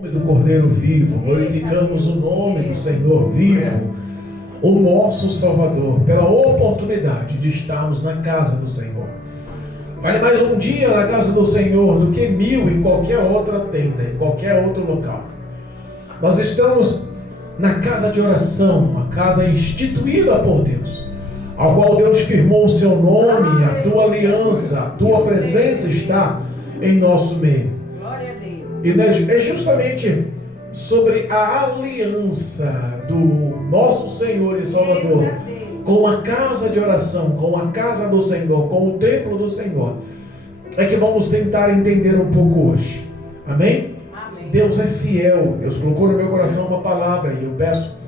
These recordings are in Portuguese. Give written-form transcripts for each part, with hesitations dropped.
Nome do Cordeiro vivo, glorificamos o nome do Senhor vivo, o nosso Salvador, pela oportunidade de estarmos na casa do Senhor. Vale mais um dia na casa do Senhor do que 1000 em qualquer outra tenda, em qualquer outro local. Nós estamos na casa de oração, uma casa instituída por Deus, ao qual Deus firmou o seu nome, a tua aliança, a tua presença está em nosso meio. E é justamente sobre a aliança do nosso Senhor e Salvador com a casa de oração, com a casa do Senhor, com o templo do Senhor, é que vamos tentar entender um pouco hoje. Amém? Amém. Deus é fiel. Deus colocou no meu coração uma palavra e eu peço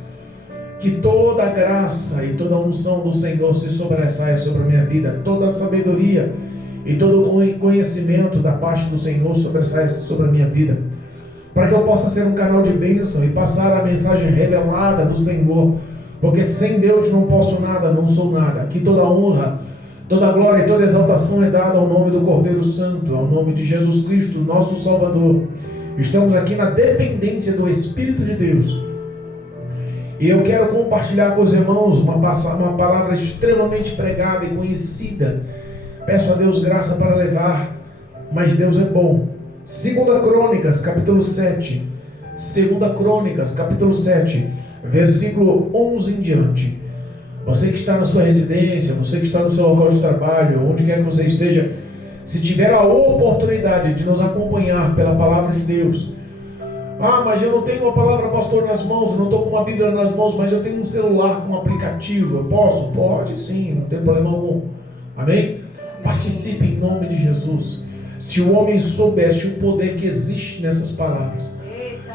que toda a graça e toda a unção do Senhor se sobressaia sobre a minha vida, toda a sabedoria e todo o conhecimento da parte do Senhor sobressaia sobre a minha vida, para que eu possa ser um canal de bênção e passar a mensagem revelada do Senhor, porque sem Deus não posso nada, não sou nada. Aqui toda honra, toda glória e toda exaltação é dada ao nome do Cordeiro Santo, ao nome de Jesus Cristo, nosso Salvador. Estamos aqui na dependência do Espírito de Deus, e eu quero compartilhar com os irmãos uma palavra extremamente pregada e conhecida. Peço a Deus graça para levar, mas Deus é bom. 2 Crônicas, capítulo 7. 2 Crônicas, capítulo 7, versículo 11 em diante. Você que está na sua residência, você que está no seu local de trabalho, onde quer que você esteja, se tiver a oportunidade de nos acompanhar pela palavra de Deus. Ah, mas eu não tenho uma palavra, pastor, nas mãos, não estou com uma Bíblia nas mãos, mas eu tenho um celular com um aplicativo. Eu posso? Pode sim, não tem problema algum. Amém? Participe em nome de Jesus. Se o homem soubesse o poder que existe nessas palavras,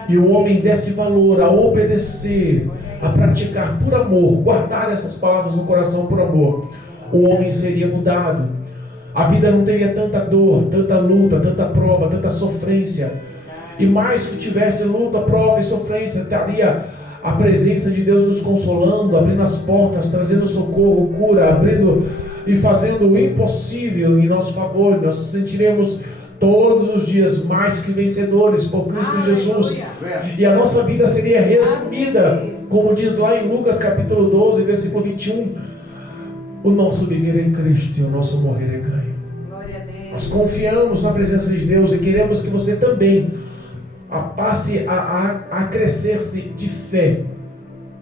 e o homem desse valor a obedecer, a praticar por amor, guardar essas palavras no coração por amor, o homem seria mudado. A vida não teria tanta dor, tanta luta, tanta prova, tanta sofrência. E mais que tivesse luta, prova e sofrência, estaria a presença de Deus nos consolando, abrindo as portas, trazendo socorro, cura, abrindo e fazendo o impossível em nosso favor. Nós nos sentiremos todos os dias mais que vencedores por Cristo Jesus. E a nossa vida seria resumida, como diz lá em Lucas capítulo 12, versículo 21. O nosso viver é em Cristo e o nosso morrer é ganho. Nós confiamos na presença de Deus e queremos que você também passe a crescer-se de fé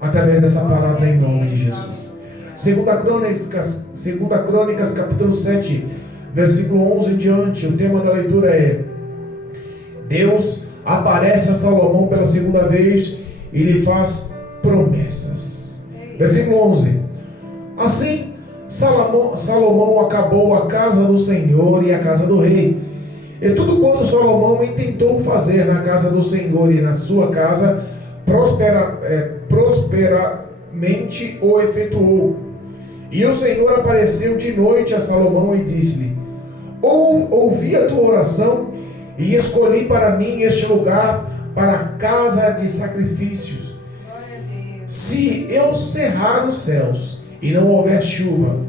através dessa palavra em nome de Jesus. 2 Crônicas, capítulo 7, versículo 11 em diante. O tema da leitura é: Deus aparece a Salomão pela segunda vez e lhe faz promessas. Versículo 11: Assim Salomão acabou a casa do Senhor e a casa do rei, e tudo quanto Salomão intentou fazer na casa do Senhor e na sua casa, prosperamente o efetuou. E o Senhor apareceu de noite a Salomão e disse-lhe: ouvi a tua oração e escolhi para mim este lugar para a casa de sacrifícios. Se eu cerrar os céus e não houver chuva,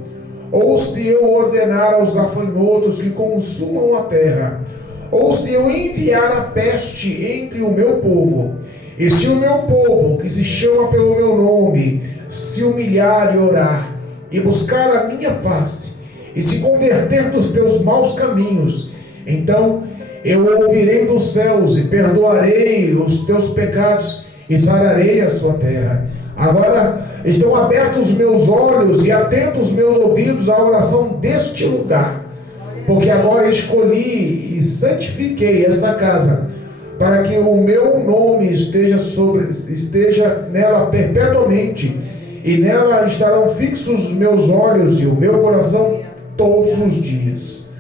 ou se eu ordenar aos gafanhotos que consumam a terra, ou se eu enviar a peste entre o meu povo, e se o meu povo, que se chama pelo meu nome, se humilhar e orar, e buscar a minha face, e se converter dos teus maus caminhos, então eu ouvirei dos céus e perdoarei os teus pecados e sararei a sua terra. Agora estão abertos os meus olhos e atentos os meus ouvidos à oração deste lugar, porque agora escolhi e santifiquei esta casa, para que o meu nome esteja nela perpetuamente, e nela estarão fixos os meus olhos e o meu coração todos os dias.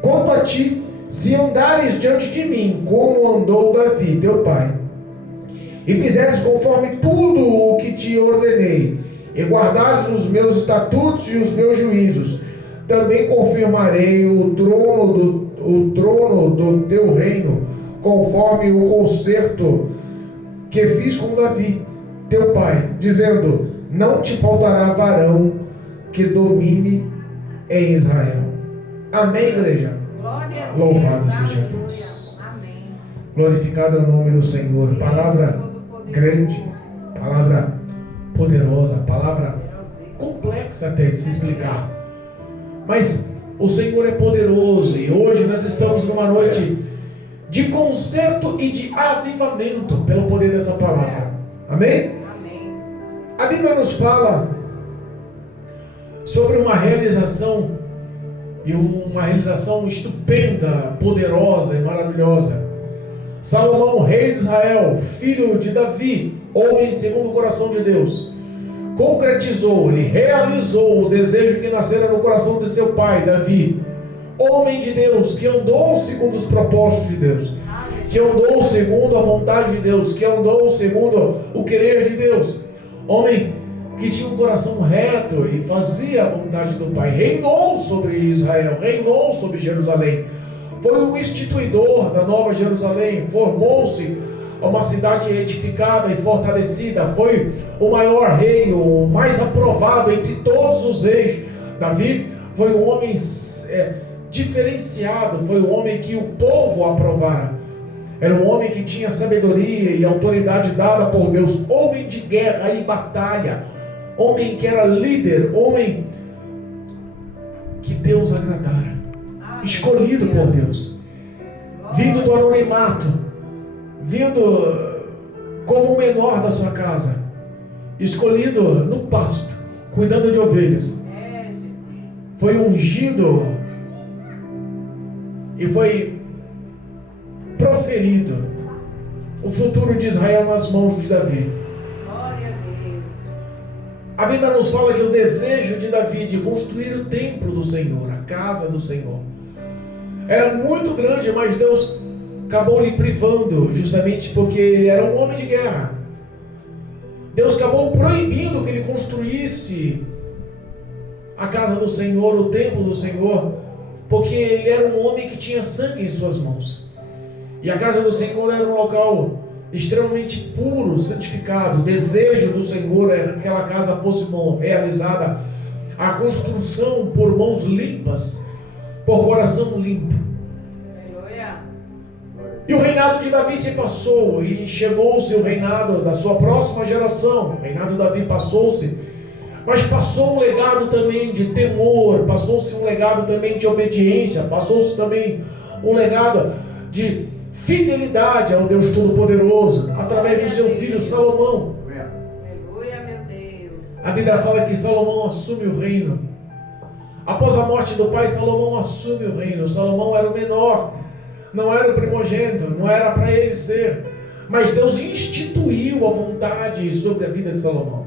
Quanto a ti, se andares diante de mim, como andou Davi, teu pai, e fizeres conforme tudo o que te ordenei, e guardares os meus estatutos e os meus juízos, também confirmarei o trono do teu reino, conforme o concerto que fiz com Davi, teu pai, dizendo: não te faltará varão que domine em Israel. Amém, igreja? Glória a Deus. Louvado seja Deus. Amém. Glorificado é o nome do Senhor. Palavra grande, palavra poderosa, palavra complexa até de se explicar. Mas o Senhor é poderoso e hoje nós estamos numa noite de concerto e de avivamento pelo poder dessa palavra. Amém? Amém. A Bíblia nos fala sobre uma realização, e uma realização estupenda, poderosa e maravilhosa. Salomão, rei de Israel, filho de Davi, homem segundo o coração de Deus, concretizou, ele realizou o desejo que nascera no coração de seu pai, Davi, homem de Deus, que andou segundo os propósitos de Deus, que andou segundo a vontade de Deus, que andou segundo o querer de Deus, homem que tinha um coração reto e fazia a vontade do Pai, reinou sobre Israel, reinou sobre Jerusalém, foi o instituidor da Nova Jerusalém, formou-se uma cidade edificada e fortalecida, foi o maior rei, o mais aprovado entre todos os reis. Davi foi um homem diferenciado, foi um homem que o povo aprovara, era um homem que tinha sabedoria e autoridade dada por Deus, homem de guerra e batalha, homem que era líder, homem que Deus agradara, escolhido por Deus, vindo do anonimato, vindo como o menor da sua casa, escolhido no pasto, cuidando de ovelhas, foi ungido e foi proferido o futuro de Israel nas mãos de Davi. A Bíblia nos fala que o desejo de Davi de construir o templo do Senhor, a casa do Senhor, era muito grande, mas Deus acabou lhe privando, justamente porque ele era um homem de guerra. Deus acabou proibindo que ele construísse a casa do Senhor, o templo do Senhor, porque ele era um homem que tinha sangue em suas mãos. E a casa do Senhor era um local extremamente puro, santificado. O desejo do Senhor era que aquela casa fosse realizada, a construção por mãos limpas, por coração limpo. E o reinado de Davi se passou, e chegou-se o reinado da sua próxima geração. O reinado de Davi passou-se, mas passou um legado também de temor, passou-se um legado também de obediência, passou-se também um legado de fidelidade ao Deus Todo-Poderoso, através do seu filho Salomão. Aleluia, meu Deus. A Bíblia fala que Salomão assume o reino. Após a morte do pai, Salomão assume o reino. Salomão era o menor, não era o primogênito, não era para ele ser, mas Deus instituiu a vontade sobre a vida de Salomão.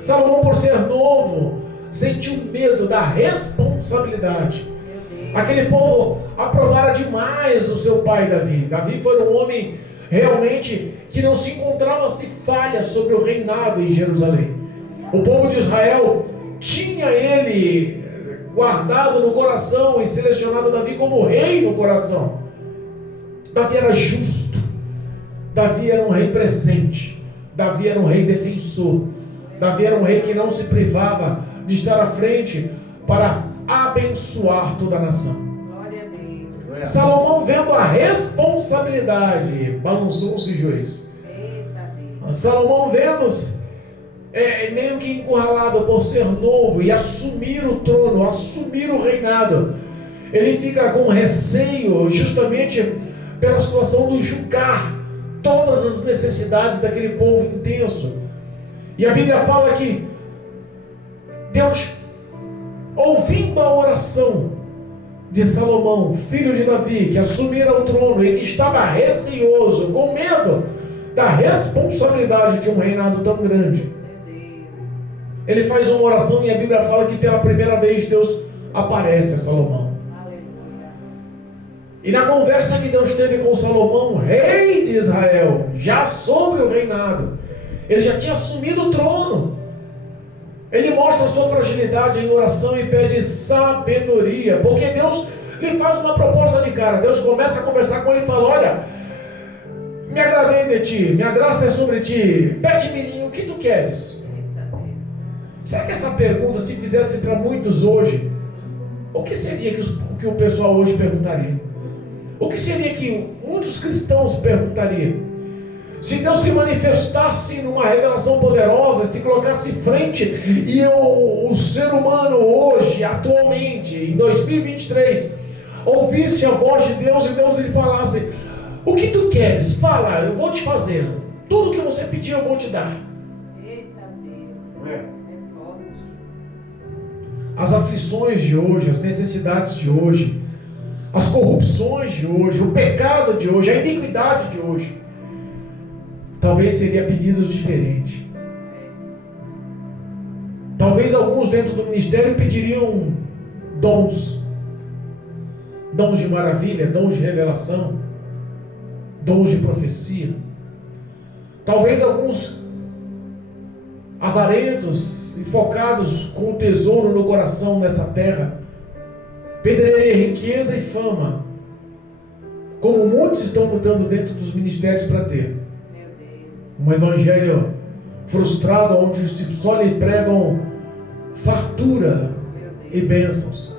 Salomão, por ser novo, sentiu medo da responsabilidade. Aquele povo aprovara demais o seu pai Davi. Davi foi um homem realmente que não se encontrava-se falha sobre o reinado em Jerusalém. O povo de Israel tinha ele guardado no coração e selecionado Davi como rei no coração. Davi era justo, Davi era um rei presente, Davi era um rei defensor, Davi era um rei que não se privava de estar à frente para abençoar toda a nação. Glória a Deus. Salomão, vendo a responsabilidade, balançou-se os joelhos. Eita Deus. Salomão, vendo-se meio que encurralado por ser novo e assumir o trono, assumir o reinado, ele fica com receio, justamente pela situação do julgar todas as necessidades daquele povo intenso. E a Bíblia fala que Deus, ouvindo a oração de Salomão, filho de Davi, que assumira o trono e que estava receoso, com medo da responsabilidade de um reinado tão grande, ele faz uma oração, e a Bíblia fala que pela primeira vez Deus aparece a Salomão. E na conversa que Deus teve com Salomão, rei de Israel, já sobre o reinado, ele já tinha assumido o trono. Ele mostra a sua fragilidade em oração e pede sabedoria, porque Deus lhe faz uma proposta de cara. Deus começa a conversar com ele e fala: olha, me agradei de ti, minha graça é sobre ti, pede menino, o que tu queres? Será que essa pergunta, se fizesse para muitos hoje, o que seria que o pessoal hoje perguntaria? O que seria que muitos cristãos perguntariam? Se Deus se manifestasse numa revelação poderosa, se colocasse em frente, e o ser humano hoje, atualmente, em 2023, ouvisse a voz de Deus e Deus lhe falasse: o que tu queres? Fala, eu vou te fazer. Tudo que você pedir eu vou te dar. Eita Deus. É forte. As aflições de hoje, as necessidades de hoje, as corrupções de hoje, o pecado de hoje, a iniquidade de hoje, talvez seria pedidos diferentes. Talvez alguns dentro do ministério pediriam dons de maravilha, dons de revelação, dons de profecia. Talvez alguns avarentos e focados com o tesouro no coração nessa terra pediriam riqueza e fama, como muitos estão lutando dentro dos ministérios para ter. Um evangelho frustrado onde só lhe pregam fartura e bênçãos.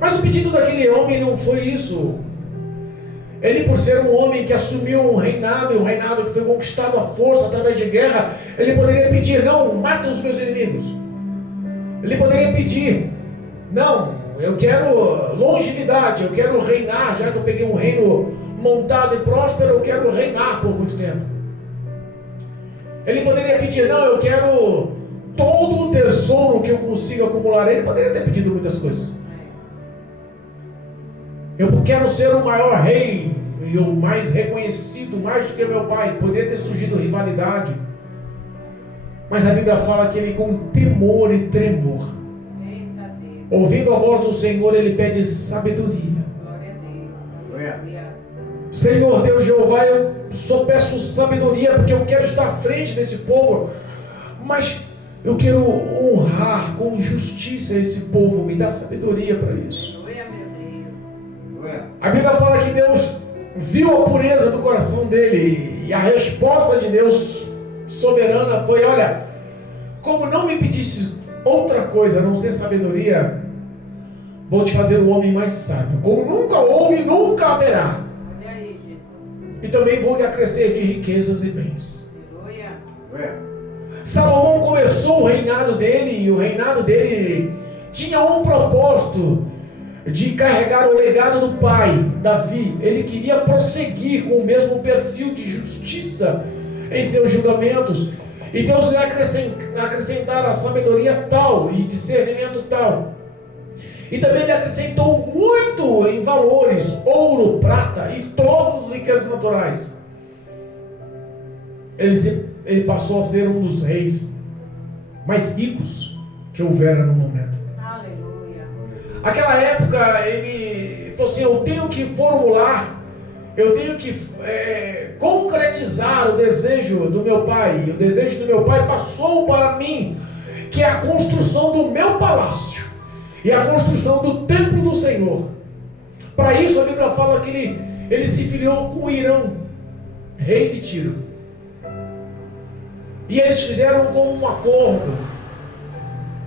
Mas o pedido daquele homem não foi isso. Ele, por ser um homem que assumiu um reinado, e um reinado que foi conquistado à força através de guerra, ele poderia pedir: não, mata os meus inimigos. Ele poderia pedir: não, eu quero longevidade, eu quero reinar, já que eu peguei um reino montado e próspero, eu quero reinar por muito tempo. Ele poderia pedir: não, eu quero todo o tesouro que eu consiga acumular. Ele poderia ter pedido muitas coisas. Eu quero ser o maior rei e o mais reconhecido, mais do que meu pai. Poderia ter surgido rivalidade. Mas a Bíblia fala que ele, com temor e tremor, ouvindo a voz do Senhor, ele pede sabedoria. Glória a Deus. Senhor Deus Jeová, eu só peço sabedoria, porque eu quero estar à frente desse povo, mas eu quero honrar com justiça esse povo. Me dá sabedoria para isso. A Bíblia fala que Deus viu a pureza do coração dele, e a resposta de Deus soberana foi: olha, como não me pediste outra coisa a não ser sabedoria, vou te fazer o homem mais sábio, como nunca houve e nunca haverá. Olha aí, Jesus. E também vou lhe acrescer de riquezas e bens. Salomão começou o reinado dele, e o reinado dele tinha um propósito de carregar o legado do pai, Davi. Ele queria prosseguir com o mesmo perfil de justiça em seus julgamentos, e Deus lhe acrescentar a sabedoria tal e discernimento tal, e também lhe acrescentou muito em valores, ouro, prata e todas as riquezas naturais. Ele passou a ser um dos reis mais ricos que houvera no momento. Aleluia. Aquela época ele falou assim: eu tenho que formular, eu tenho que concretizar o desejo do meu pai. E o desejo do meu pai passou para mim, que é a construção do meu palácio e a construção do templo do Senhor. Para isso a Bíblia fala que ele se filiou com Irão, rei de Tiro. E eles fizeram como um acordo.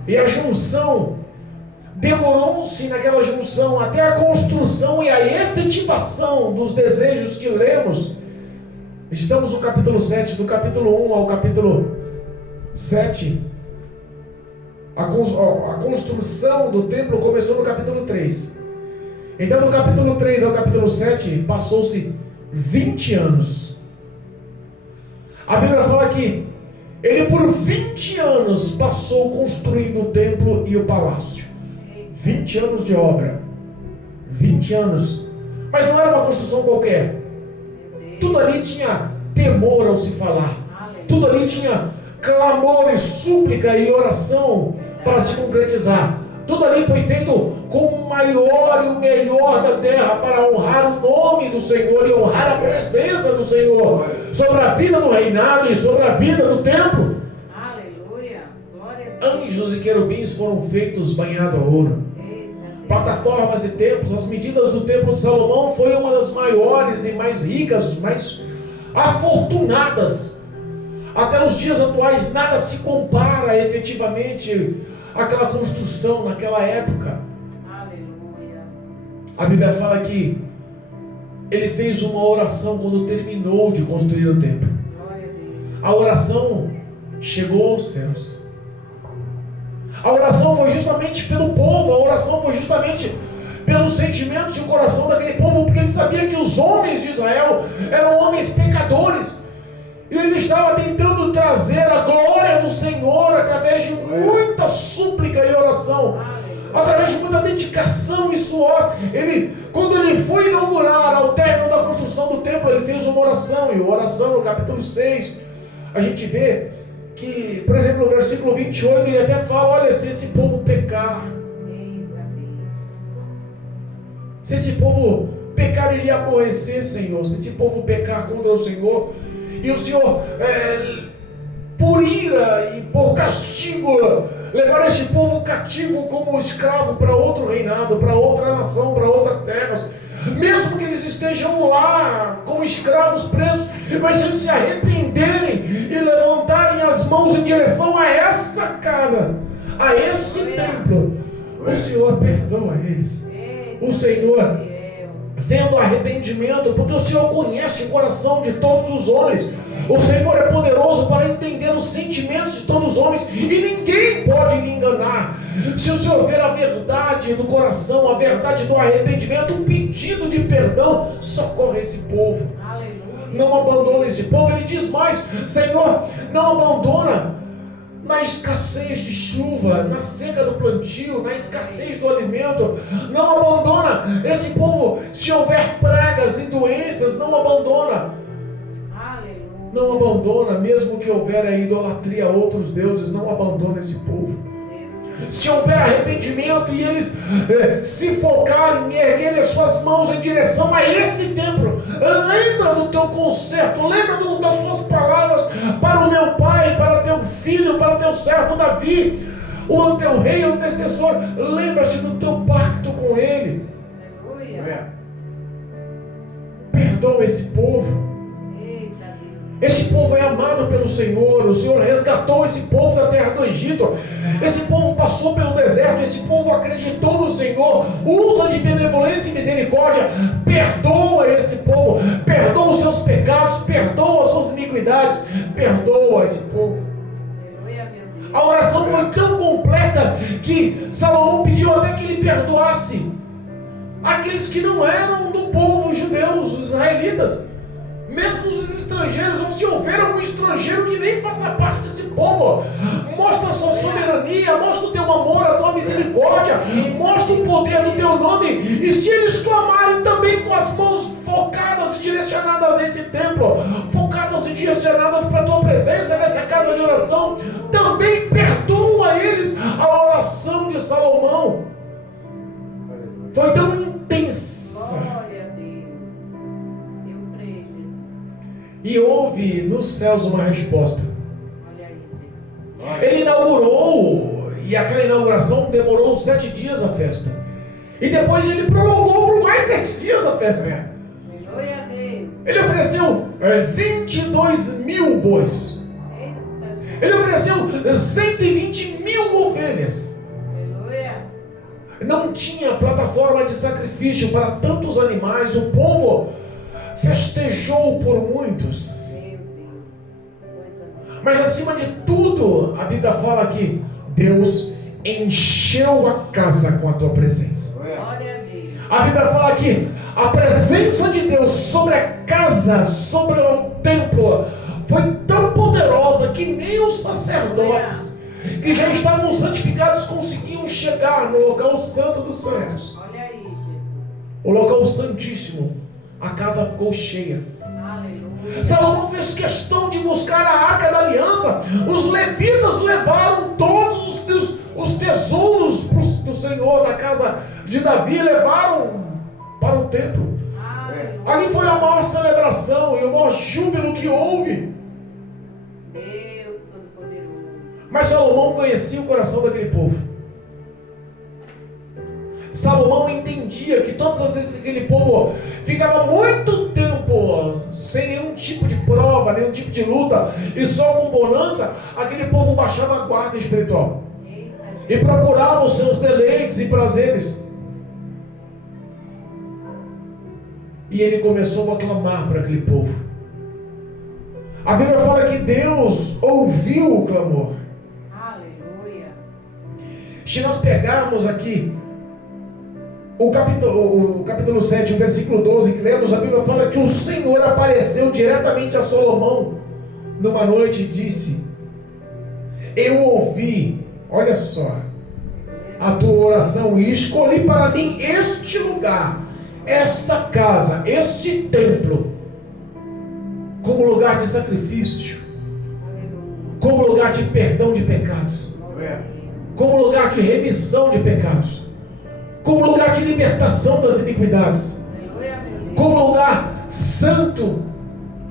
E a junção, demorou-se naquela junção até a construção e a efetivação dos desejos que lemos. Estamos no capítulo 7, do capítulo 1 ao capítulo 7. A construção do templo começou no capítulo 3. Então, do capítulo 3 ao capítulo 7, passou-se 20 anos. A Bíblia fala que ele por 20 anos passou construindo o templo e o palácio. 20 anos de obra. 20 anos. Mas não era uma construção qualquer. Tudo ali tinha temor ao se falar. Tudo ali tinha clamor e súplica e oração para se concretizar. Tudo ali foi feito com o maior e o melhor da terra, para honrar o nome do Senhor e honrar a presença do Senhor sobre a vida do reinado e sobre a vida do templo. Aleluia. Glória a Deus. Anjos e querubins foram feitos banhados a ouro. Plataformas e templos. As medidas do templo de Salomão foi uma das maiores e mais ricas, mais afortunadas. Até os dias atuais nada se compara efetivamente àquela construção naquela época. Aleluia. A Bíblia fala que ele fez uma oração quando terminou de construir o templo. A oração chegou aos céus. A oração foi justamente pelo povo, a oração foi justamente pelos sentimentos e o coração daquele povo, porque ele sabia que os homens de Israel eram homens pecadores. E ele estava tentando trazer a glória do Senhor através de muita súplica e oração, através de muita dedicação e suor. Quando ele foi inaugurar ao término da construção do templo, ele fez uma oração. E a oração no capítulo 6, a gente vê que, por exemplo, no versículo 28, ele até fala: olha, se esse povo pecar, se esse povo pecar e lhe aborrecer, Senhor, se esse povo pecar contra o Senhor, e o Senhor, por ira e por castigo, levar este povo cativo como escravo para outro reinado, para outra nação, para outras terras, mesmo que eles estejam lá como escravos presos, mas se eles se arrependerem e levantarem as mãos em direção a essa casa, a esse templo, o Senhor perdoa eles. O Senhor, vendo arrependimento, porque o Senhor conhece o coração de todos os homens, o Senhor é poderoso para entender os sentimentos de todos os homens, e ninguém pode lhe enganar. Se o Senhor ver a verdade do coração, a verdade do arrependimento, o pedido de perdão, socorre esse povo. Não abandona esse povo. Ele diz mais: Senhor, não abandona na escassez de chuva, na seca do plantio, na escassez do alimento. Não abandona esse povo. Se houver pragas e doenças, não abandona. Não abandona, mesmo que houver a idolatria a outros deuses, não abandona esse povo. Se houver arrependimento e eles se focarem em erguerem as suas mãos em direção a esse templo, lembra do teu conserto, lembra das suas palavras para o meu pai, para teu filho, para teu servo Davi, o teu rei antecessor. Lembra-se do teu pacto com ele. Perdoa esse povo. Esse povo é amado pelo Senhor. O Senhor resgatou esse povo da terra do Egito. Esse povo passou pelo deserto. Esse povo acreditou no Senhor. Usa de benevolência e misericórdia. Perdoa esse povo. Perdoa os seus pecados. Perdoa as suas iniquidades. Perdoa esse povo. A oração foi tão completa que Salomão pediu até que ele perdoasse aqueles que não eram do povo judeu, os israelitas. Mesmo os estrangeiros, ou se houver algum estrangeiro que nem faça parte desse povo, mostra a sua soberania, mostra o teu amor, a tua misericórdia, mostra o poder do teu nome. E se eles clamarem também com as mãos focadas e direcionadas a esse templo, focadas e direcionadas para a tua presença nessa casa de oração, também perdoa eles. A oração de Salomão foi tão intensa. E houve nos céus uma resposta. Ele inaugurou, e aquela inauguração demorou 7 dias a festa. E depois ele prolongou por mais 7 dias a festa. Ele ofereceu 22 mil bois. Ele ofereceu 120 mil ovelhas. Não tinha plataforma de sacrifício para tantos animais. O povo festejou por muitos. Mas acima de tudo, a Bíblia fala que Deus encheu a casa com a tua presença. A Bíblia fala que a presença de Deus sobre a casa, sobre o templo, foi tão poderosa que nem os sacerdotes que já estavam santificados conseguiam chegar no local santo dos santos. O local santíssimo. A casa ficou cheia. Salomão fez questão de buscar a arca da aliança. Os levitas levaram todos os tesouros do Senhor da casa de Davi, levaram para o templo. Ali foi a maior celebração e o maior júbilo que houve. Deus Todo-Poderoso. Mas Salomão conhecia o coração daquele povo. Salomão entendia que todas as vezes que aquele povo ficava muito tempo sem nenhum tipo de prova, nenhum tipo de luta, e só com bonança, aquele povo baixava a guarda espiritual e procurava os seus deleites e prazeres. E ele começou a clamar para aquele povo. A Bíblia fala que Deus ouviu o clamor. Aleluia. Se nós pegarmos aqui o capítulo 7, o versículo 12 que lemos, a Bíblia fala que o Senhor apareceu diretamente a Salomão numa noite e disse: eu ouvi, olha só, a tua oração e escolhi para mim este lugar, esta casa, este templo, como lugar de sacrifício, como lugar de perdão de pecados, como lugar de remissão de pecados, como lugar de libertação das iniquidades, como lugar santo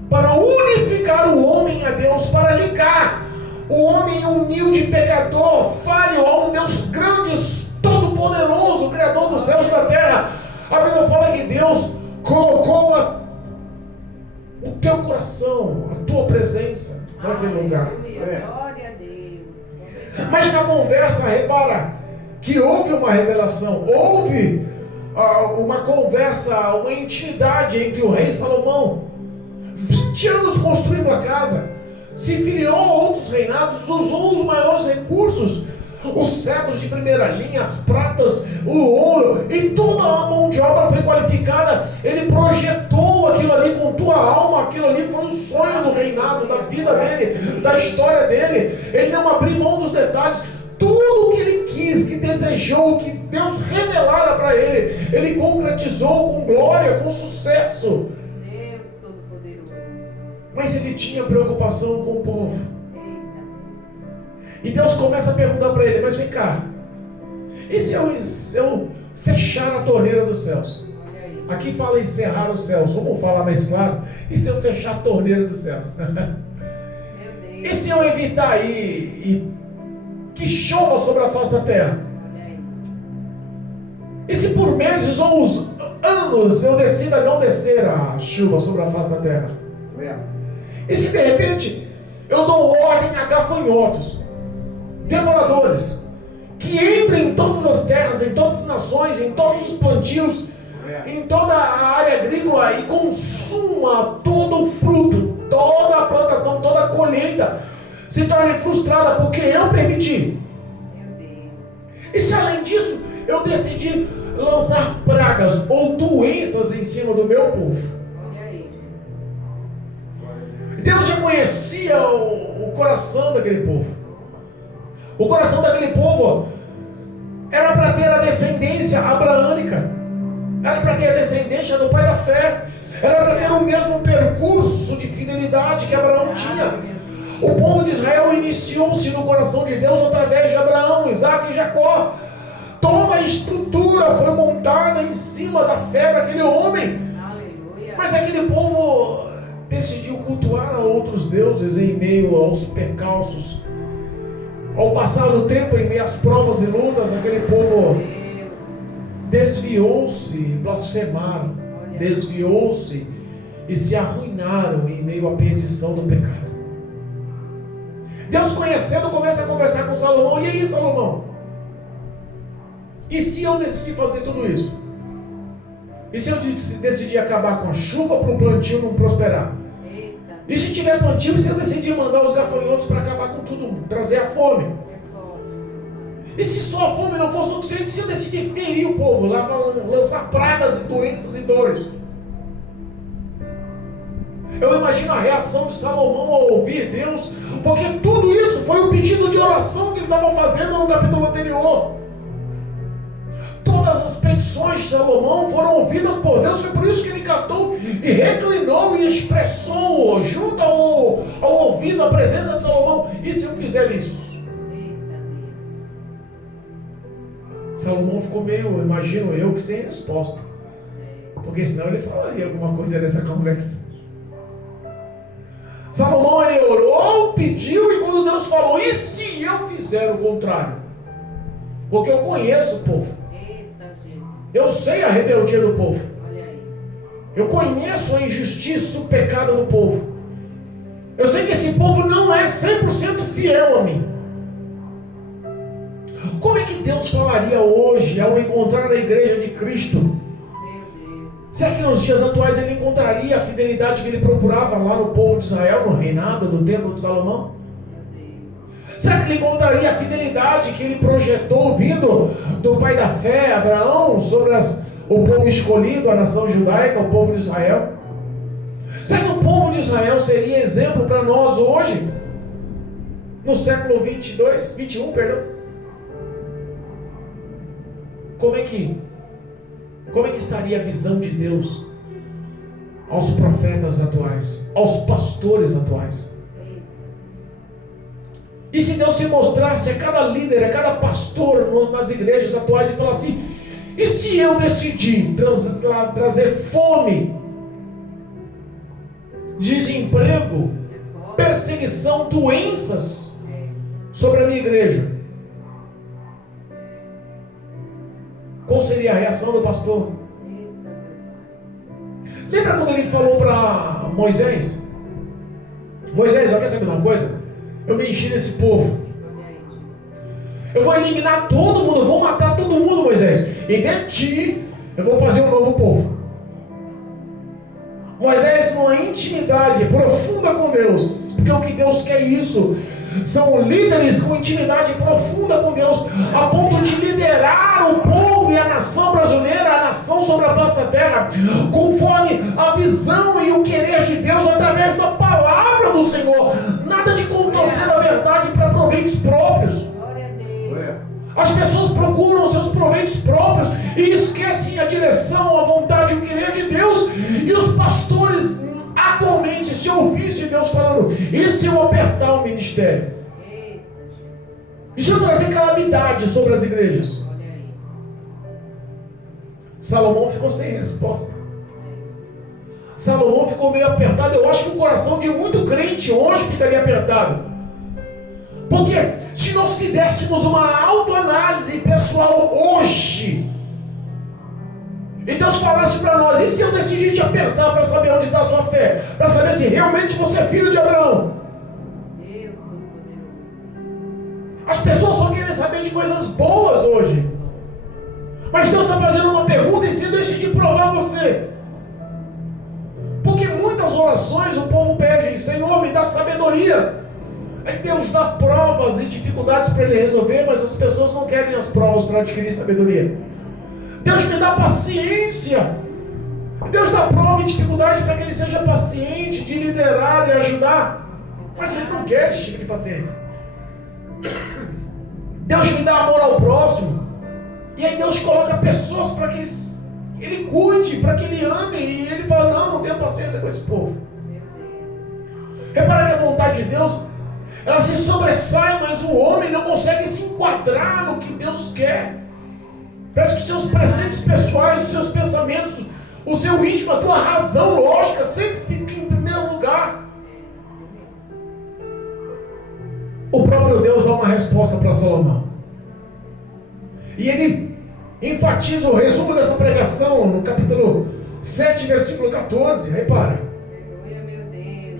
para unificar o homem a Deus, para ligar o homem humilde pecador, falho, a um Deus grande, todo-poderoso, Criador dos céus e da terra. A Bíblia fala que Deus colocou o teu coração, a tua presença naquele lugar. Glória a Deus. Mas na conversa, repara que houve uma revelação, houve uma conversa, uma intimidade entre o rei Salomão. 20 anos construindo a casa, se filiou a outros reinados, usou os maiores recursos, os cetros de primeira linha, as pratas, o ouro, e toda a mão de obra foi qualificada. Ele projetou aquilo ali com tua alma, aquilo ali foi um sonho do reinado, da vida dele, da história dele. Ele não abriu mão dos detalhes. Tudo que ele quis, que desejou, que Deus revelara para ele, ele concretizou com glória, com sucesso. Deus Todo-Poderoso. Mas ele tinha preocupação com o povo. E Deus começa a perguntar para ele: mas vem cá, e se eu fechar a torneira dos céus? Aqui fala encerrar os céus, vamos falar mais claro. E se eu fechar a torneira dos céus? E se eu evitar aí que chova sobre a face da terra? E se por meses ou anos eu decida não descer a chuva sobre a face da terra? E se de repente eu dou ordem a gafanhotos, devoradores, que entrem em todas as terras, em todas as nações, em todos os plantios, em toda a área agrícola, e consuma todo o fruto, toda a plantação, toda a colheita, se torne frustrada porque eu permiti? E se além disso eu decidi lançar pragas ou doenças em cima do meu povo? Deus já conhecia o coração daquele povo. O coração daquele povo era para ter a descendência abraâmica, era para ter a descendência do pai da fé, era para ter o mesmo percurso de fidelidade que Abraão tinha. O povo de Israel iniciou-se no coração de Deus através de Abraão, Isaac e Jacó. Toda a estrutura foi montada em cima da fé daquele homem. Mas aquele povo decidiu cultuar a outros deuses em meio aos percalços. Ao passar do tempo, em meio às provas e lutas, aquele povo desviou-se, blasfemaram, desviou-se e se arruinaram em meio à perdição do pecado. Deus, conhecendo, começa a conversar com Salomão. E aí, Salomão? E se eu decidir fazer tudo isso? E se eu decidir acabar com a chuva para o plantio não prosperar? E se tiver plantio, e se eu decidir mandar os gafanhotos para acabar com tudo, trazer a fome? E se só a fome não for suficiente, se eu decidir ferir o povo, lançar pragas, doenças e dores? Eu imagino a reação de Salomão ao ouvir Deus, porque tudo isso foi o pedido de oração que ele estava fazendo no capítulo anterior. Todas as petições de Salomão foram ouvidas por Deus. Foi por isso que ele cantou e reclinou e expressou junto ao ouvido a presença de Salomão: e se eu fizer isso? Salomão ficou meio, imagino eu, que sem resposta, porque senão ele falaria alguma coisa nessa conversa. Salomão, ele orou, pediu, e quando Deus falou: e se eu fizer o contrário? Porque eu conheço o povo, eu sei a rebeldia do povo, eu conheço a injustiça, o pecado do povo, eu sei que esse povo não é 100% fiel a mim. Como é que Deus falaria hoje ao encontrar a igreja de Cristo? Será que nos dias atuais ele encontraria a fidelidade que ele procurava lá no povo de Israel, no reinado do templo de Salomão? Será que ele encontraria a fidelidade que ele projetou vindo do pai da fé, Abraão, sobre o povo escolhido, a nação judaica, o povo de Israel? Será que o povo de Israel seria exemplo para nós hoje, no século 21, perdão? Como é que estaria a visão de Deus aos profetas atuais, aos pastores atuais? E se Deus se mostrasse a cada líder, a cada pastor nas igrejas atuais e falasse assim: e se eu decidir trazer fome, desemprego, perseguição, doenças sobre a minha igreja? Qual seria a reação do pastor? Lembra quando ele falou para Moisés? Moisés, quer saber de uma coisa? Eu me enchi desse povo. Eu vou eliminar todo mundo, eu vou matar todo mundo, Moisés. E de ti eu vou fazer um novo povo. Moisés, numa intimidade profunda com Deus, porque o que Deus quer é isso. São líderes com intimidade profunda com Deus, a ponto de liderar o povo e a nação brasileira, a nação sobre a face da terra, conforme a visão e o querer de Deus, através da palavra do Senhor. Nada de contorcer a verdade para proveitos próprios. As pessoas procuram os seus proveitos próprios e esquecem a direção, a vontade e o querer de Deus. E os pastores, atualmente, se ouvissem Deus falando: e se eu apertar o ministério? E se eu trazer calamidade sobre as igrejas? Salomão ficou sem resposta. Salomão ficou meio apertado. Eu acho que o coração de muito crente hoje ficaria apertado. Porque se nós fizéssemos uma autoanálise pessoal hoje, e Deus falasse para nós: e se eu decidir te apertar para saber onde está a sua fé? Para saber se realmente você é filho de Abraão? As pessoas só querem saber de coisas boas hoje. Mas Deus está fazendo uma pergunta: e se eu decidir provar você? Porque muitas orações o povo pede: Senhor, me dá sabedoria. Aí Deus dá provas e dificuldades para ele resolver, mas as pessoas não querem as provas para adquirir sabedoria. Deus me dá paciência. Deus dá prova e dificuldade para que ele seja paciente, de liderar e ajudar. Mas ele não quer esse tipo de paciência. Deus me dá amor ao próximo. E aí Deus coloca pessoas para que ele cuide, para que ele ame. E ele fala: não tenho paciência com esse povo. Repara que a vontade de Deus, ela se sobressai, mas o homem não consegue se enquadrar no que Deus quer. Parece que os seus preceitos pessoais, os seus pensamentos, o seu íntimo, a tua razão lógica sempre fica em primeiro lugar. O próprio Deus dá uma resposta para Salomão. E ele enfatiza o resumo dessa pregação no capítulo 7, versículo 14. Repara.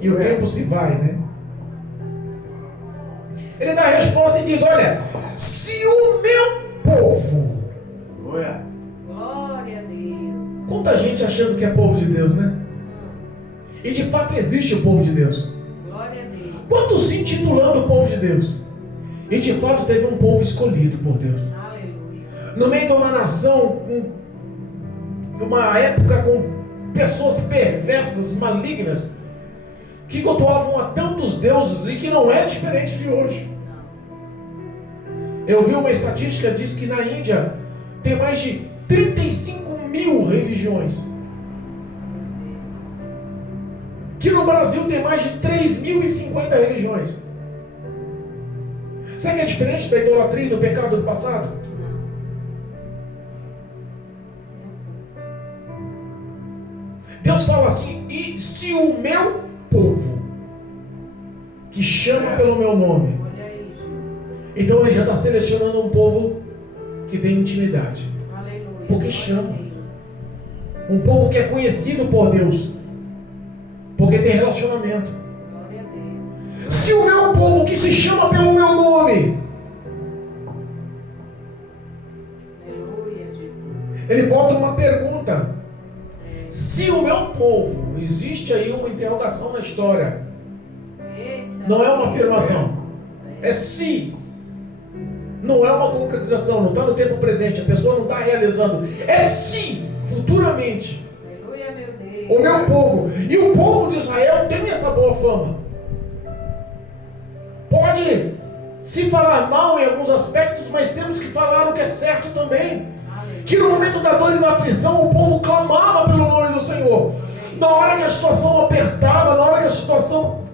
E o tempo se vai, né? Ele dá a resposta e diz: olha, se o meu povo... Glória a Deus. Quanta gente achando que é povo de Deus, né? E de fato existe o povo de Deus. Glória a Deus. Quantos se intitulando o povo de Deus? E de fato teve um povo escolhido por Deus. Aleluia. No meio de uma nação, de uma época com pessoas perversas, malignas, que cultuavam a tantos deuses e que não é diferente de hoje. Eu vi uma estatística que diz que na Índia tem mais de 35.000 religiões. Que no Brasil tem mais de 3.050 religiões. Sabe que é diferente da idolatria e do pecado do passado? Deus fala assim: e se o meu povo, que chama pelo meu nome, então ele já está selecionando um povo que tem intimidade. Aleluia. Porque chama. Um povo que é conhecido por Deus, porque tem relacionamento. Glória a Deus. Se o meu povo que se chama pelo meu nome, Aleluia, Jesus. ele bota uma pergunta: Se o meu povo, existe aí uma interrogação na história. Não é uma afirmação. É se. Não é uma concretização, não está no tempo presente, a pessoa não está realizando. É se, futuramente. Aleluia, meu Deus. O meu povo. E o povo de Israel tem essa boa fama. Pode se falar mal em alguns aspectos, mas temos que falar o que é certo também. Que no momento da dor e da aflição, o povo clamava pelo nome do Senhor. Na hora que a situação apertava, na hora que a situação,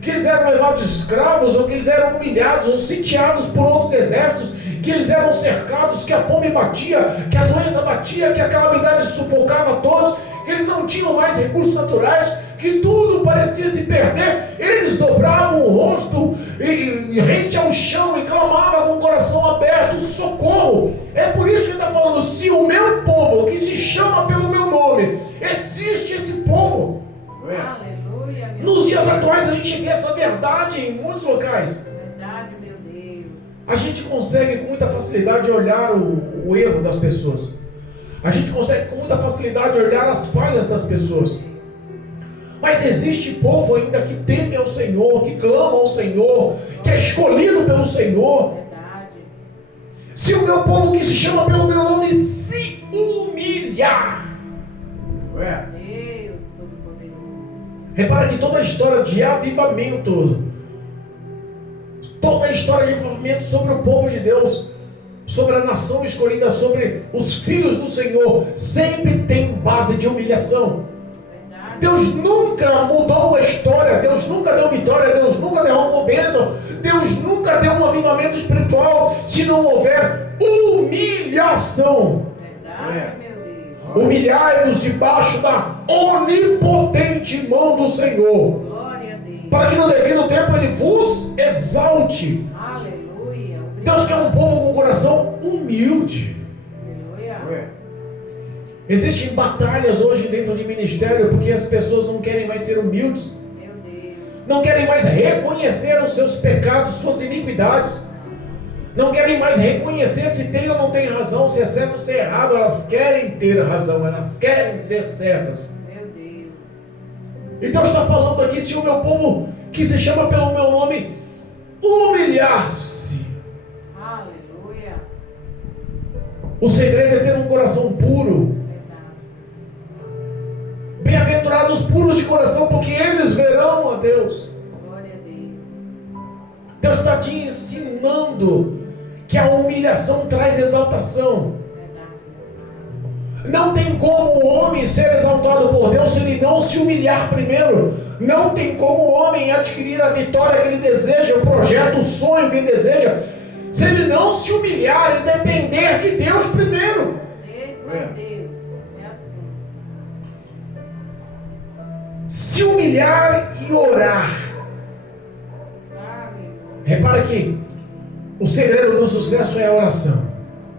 que eles eram levados escravos, ou que eles eram humilhados, ou sitiados por outros exércitos, que eles eram cercados, que a fome batia, que a doença batia, que a calamidade sufocava todos, que eles não tinham mais recursos naturais, que tudo parecia se perder, eles dobravam o rosto e rente ao chão e clamavam com o coração aberto, socorro. É por isso que ele está falando, se o meu povo, que se chama pelo meu nome, existe esse povo. Aleluia, meu Nos dias atuais a gente vê essa verdade em muitos locais. Verdade, meu Deus. A gente consegue com muita facilidade olhar o erro das pessoas. A gente consegue com muita facilidade olhar as falhas das pessoas. Mas existe povo ainda que teme ao Senhor, que clama ao Senhor, que é escolhido pelo Senhor. Verdade. Se o meu povo que se chama pelo meu nome se humilhar. Deus Todo-Poderoso. Repara que toda a história de avivamento, toda a história de avivamento sobre o povo de Deus, sobre a nação escolhida, sobre os filhos do Senhor, sempre tem base de humilhação. Deus nunca mudou a história, Deus nunca deu vitória, Deus nunca derramou bênção, Deus nunca deu um avivamento espiritual se não houver humilhação. Verdade, meu Deus. Humilhai-vos debaixo da onipotente mão do Senhor, Glória a Deus. para que no devido tempo Ele vos exalte. Aleluia. Deus quer um povo com o coração humilde. Aleluia. Existem batalhas hoje dentro de ministério porque as pessoas não querem mais ser humildes, Meu Deus. não querem mais reconhecer os seus pecados, suas iniquidades, não querem mais reconhecer se tem ou não tem razão, se é certo ou se é errado. Elas querem ter razão, elas querem ser certas. Meu Deus. E Deus está falando aqui, se o meu povo que se chama pelo meu nome humilhar-se. Aleluia. O segredo é ter um coração puro. Bem-aventurados os puros de coração, porque eles verão a Deus. Glória a Deus. Deus está te ensinando que a humilhação traz exaltação. Verdade. Não tem como o homem ser exaltado por Deus se ele não se humilhar primeiro. Não tem como o homem adquirir a vitória que ele deseja, o projeto, o sonho que ele deseja, se ele não se humilhar e depender de Deus primeiro. Meu Deus. É assim. Se humilhar e orar. Aleluia. Repara que o segredo do sucesso é a oração.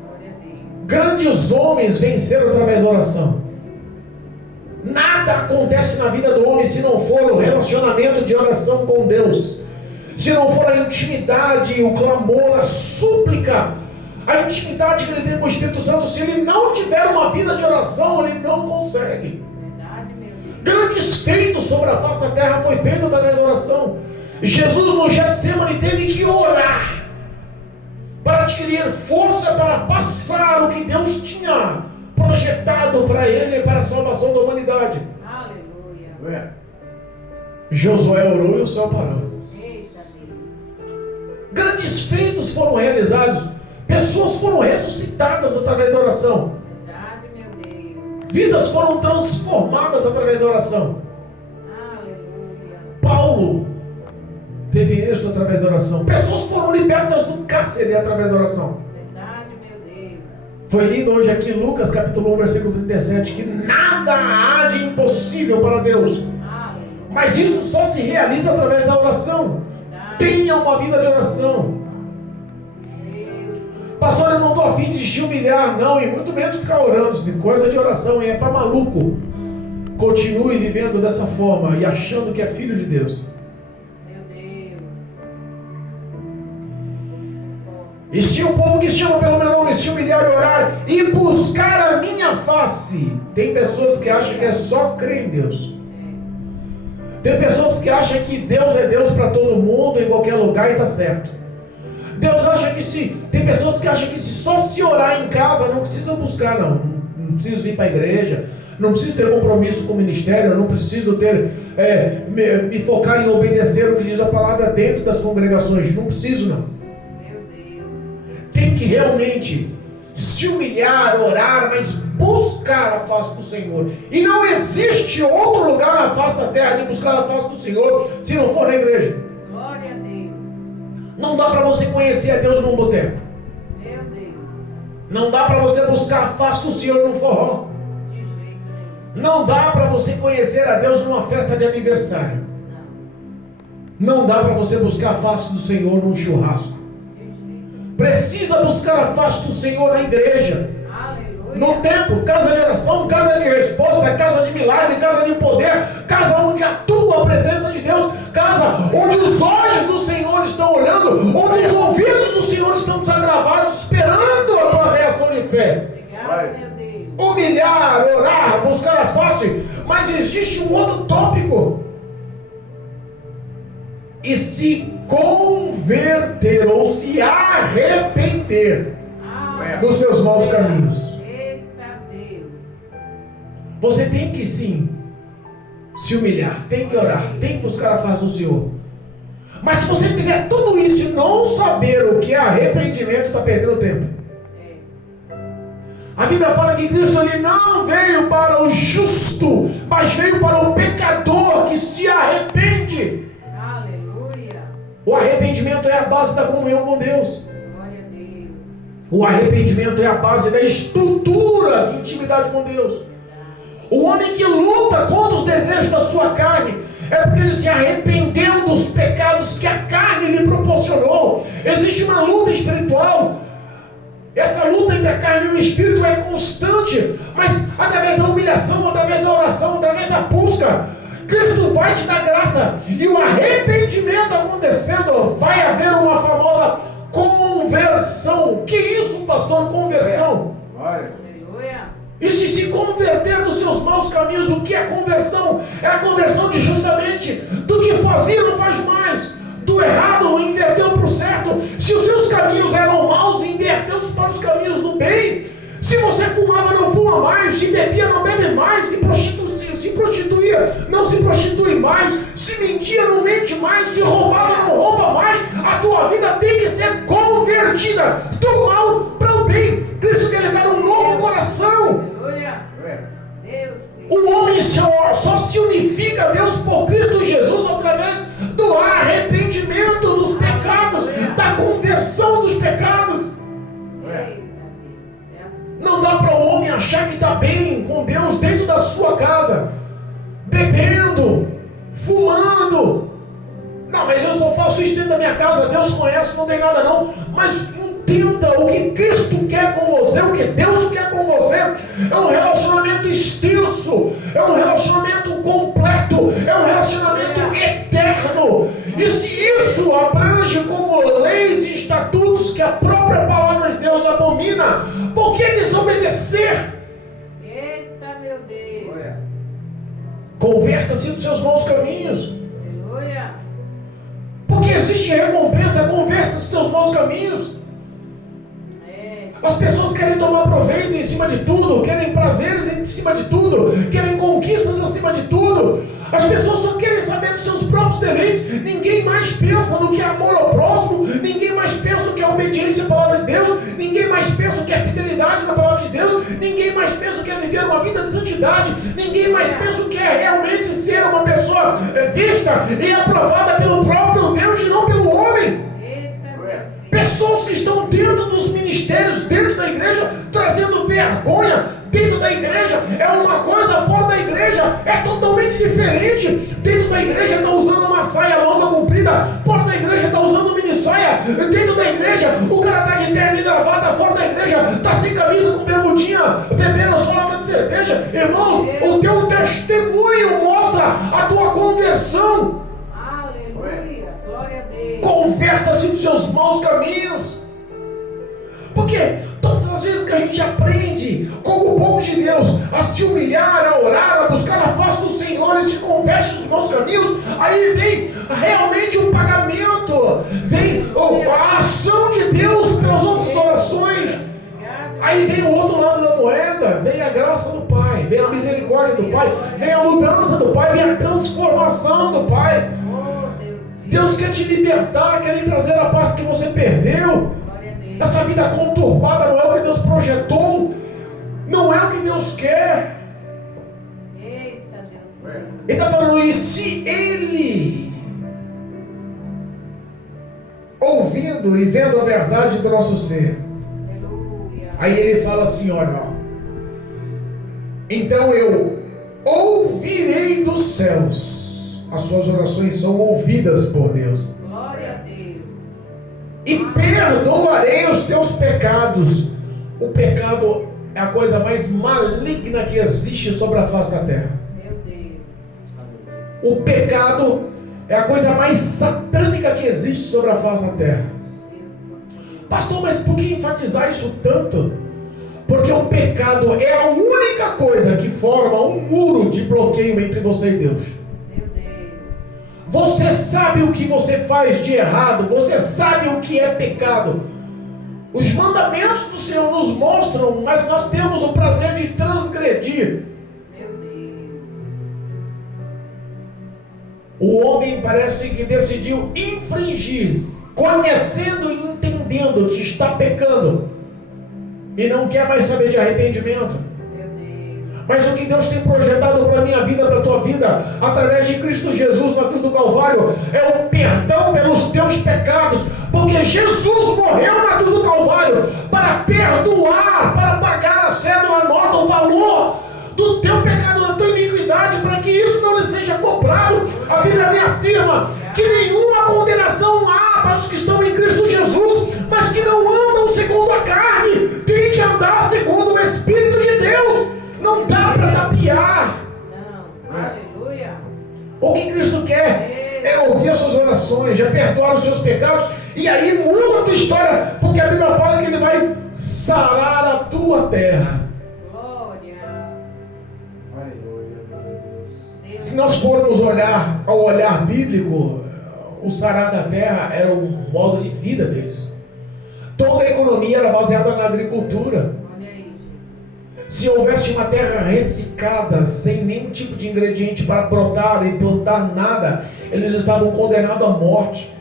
Glória a Deus. Grandes homens venceram através da oração. Nada acontece na vida do homem se não for o relacionamento de oração com Deus, se não for a intimidade, o clamor, a súplica, a intimidade que ele tem com o Espírito Santo. Se ele não tiver uma vida de oração, ele não consegue. Verdade, meu Deus. Grandes feitos sobre a face da terra foi feito através da oração. Jesus no Getsemane teve que orar para adquirir força para passar o que Deus tinha projetado para ele, para a salvação da humanidade. Aleluia. Josué orou e o céu parou. Eita Deus. Grandes feitos foram realizados. Pessoas foram ressuscitadas através da oração. Verdade, meu Deus. Vidas foram transformadas através da oração. Aleluia. Paulo teve êxito através da oração. Pessoas foram libertas do cárcere através da oração. Verdade, meu Deus. Foi lido hoje aqui Lucas capítulo 1, versículo 37, que nada há de impossível para Deus. Aleluia. Mas isso só se realiza através da oração. Tenha uma vida de oração. Pastor, eu não estou afim de te humilhar, não, e muito menos ficar orando. Coisa de oração, hein? É para maluco. Continue vivendo dessa forma e achando que é filho de Deus. Meu Deus. E se o povo que chama pelo meu nome se humilhar e orar e buscar a minha face. Tem pessoas que acham que é só crer em Deus. Tem pessoas que acham que Deus é Deus para todo mundo, em qualquer lugar, e está certo. Deus acha que se... Tem pessoas que acham que só se orar em casa não precisa buscar, não. Não preciso vir para a igreja, não preciso ter compromisso com o ministério, não preciso ter me focar em obedecer o que diz a palavra dentro das congregações. Não preciso, não. Meu Deus. Tem que realmente se humilhar, orar, mas buscar a face do Senhor. E não existe outro lugar na face da terra de buscar a face do Senhor se não for na igreja. Glória a Deus. Não dá para você conhecer a Deus num boteco. Meu Deus. Não dá para você buscar a face do Senhor num forró. De jeito nenhum. Não dá para você conhecer a Deus numa festa de aniversário. Não dá para você buscar a face do Senhor num churrasco. De jeito. Precisa buscar a face do Senhor na igreja. Aleluia. No templo, casa de oração, casa de resposta, casa de milagre, casa de poder, casa onde atua a presença de Deus, casa onde os olhos do Senhor estão olhando, onde os ouvidos do Senhor estão desagravados, esperando a tua reação de fé. Obrigado, meu Deus. Humilhar, orar, buscar a face. Mas existe um outro tópico. E se converter ou se arrepender dos seus maus caminhos. Eita Deus. Você tem que sim se humilhar, tem que orar, tem que buscar a face do Senhor. Mas se você fizer tudo isso e não saber o que é arrependimento, está perdendo tempo. A Bíblia fala que Cristo ele não veio para o justo, mas veio para o pecador que se arrepende. Aleluia. O arrependimento é a base da comunhão com Deus. Glória a Deus. O arrependimento é a base da estrutura de intimidade com Deus. O homem que luta contra os desejos da sua carne é porque ele se arrependeu dos pecados que a carne lhe proporcionou. Existe uma luta espiritual. Essa luta entre a carne e o espírito é constante, mas através da humilhação, através da oração, através da busca, Cristo vai te dar graça. E o arrependimento acontecendo, vai haver uma famosa conversão. O que é isso, pastor? Conversão. Aleluia. E se converter dos seus maus caminhos, o que é conversão? É a conversão de justamente do que fazia não faz mais, do errado inverteu para o certo. Se os seus caminhos eram maus, inverteu-os para os caminhos do bem. Se você fumava, não fuma mais. Se bebia, não bebe mais. Se prostituía, não se prostitui mais. Se mentia, não mente mais. Se roubava, não rouba mais. A tua vida tem que ser convertida do mal para o bem. Cristo quer lhe dar um novo coração. Aleluia. Deus. O homem só se unifica a Deus por Cristo Jesus através do arrependimento dos pecados, da conversão dos pecados. Eita Deus. É assim. Não dá para o homem achar que está bem com Deus dentro da sua casa, bebendo, fumando. Não, mas eu só faço isso dentro da minha casa, Deus conhece, não tem nada não. Mas entenda o que Cristo quer com você, o que Deus quer com você. É um relacionamento extenso, é um relacionamento completo, é um relacionamento eterno. E se isso abrange como leis e estatutos que a própria palavra de Deus abomina, por que desobedecer? Eita, meu Deus. Converta-se dos seus maus caminhos. Aleluia. Porque existe recompensa, conversa-se dos teus maus caminhos. As pessoas querem tomar proveito em cima de tudo, querem prazeres em cima de tudo, querem conquistas acima de tudo. As pessoas só querem saber dos seus próprios deleites. Ninguém mais pensa no que é amor ao próximo, ninguém mais pensa o que é obediência à palavra de Deus, ninguém mais pensa o que é fidelidade na palavra de Deus, ninguém mais pensa o que é viver uma vida de santidade, ninguém mais pensa o que é realmente ser uma pessoa vista e aprovada pelo próprio Deus e não pelo homem. Pessoas que estão dentro dos ministérios, dentro da igreja, trazendo vergonha dentro da igreja, é uma coisa, fora da igreja é totalmente diferente. Dentro da igreja está usando uma saia longa comprida, fora da igreja está usando mini saia. Dentro da igreja o cara está de terno e gravata, fora da igreja está sem camisa, com bermudinha, bebendo só lata de cerveja. Irmãos, o teu testemunho mostra a tua conversão. Aleluia. Glória a Deus. Converta-se dos seus maus caminhos. caminhos, aí vem realmente o pagamento, vem a ação de Deus pelas nossas orações. Aí vem o outro lado da moeda, vem a graça do Pai, vem a misericórdia do Pai, vem a mudança do Pai, vem a transformação do Pai. Deus quer te libertar, quer lhe trazer a paz que você perdeu. Essa vida conturbada não é o que Deus projetou, não é o que Deus quer. Ele está falando, e se ele, ouvindo e vendo a verdade do nosso ser, aí ele fala assim, olha, então eu ouvirei dos céus, as suas orações são ouvidas por Deus. Glória a Deus. E perdoarei os teus pecados. O pecado é a coisa mais maligna que existe sobre a face da terra. Meu Deus. O pecado é a coisa mais satânica que existe sobre a face da terra. Pastor, mas por que enfatizar isso tanto? Porque o pecado é a única coisa que forma um muro de bloqueio entre você e Deus. Meu Deus. Você sabe o que você faz de errado, você sabe o que é pecado. Os mandamentos do Senhor nos mostram, mas nós temos o prazer de transgredir. Meu Deus. O homem parece que decidiu infringir, conhecendo e entendendo que está pecando, e não quer mais saber de arrependimento. Meu Deus. Mas o que Deus tem projetado para a minha vida, para a tua vida, através de Cristo Jesus na cruz do Calvário, é o perdão pelos teus pecados, porque Jesus morreu na cruz do Calvário para perdoar, para pagar a cédula nota, o valor do teu pecado, da tua iniquidade, para que isso não lhe seja cobrado. A Bíblia me afirma que nenhuma condenação há para os que estão em Cristo Jesus, mas que não andam segundo a carne, tem que andar segundo o Espírito de Deus. Não dá para tapear. Não. Aleluia. O que Cristo quer é ouvir as suas orações, é perdoar os seus pecados, e aí muda a tua história, porque a Bíblia fala que Ele vai sarar a tua terra. Se nós formos olhar ao olhar bíblico, o sarar da terra era o modo de vida deles. Toda a economia era baseada na agricultura. Olha aí, Jesus. Se houvesse uma terra ressecada, sem nenhum tipo de ingrediente para brotar e plantar nada, eles estavam condenados à morte.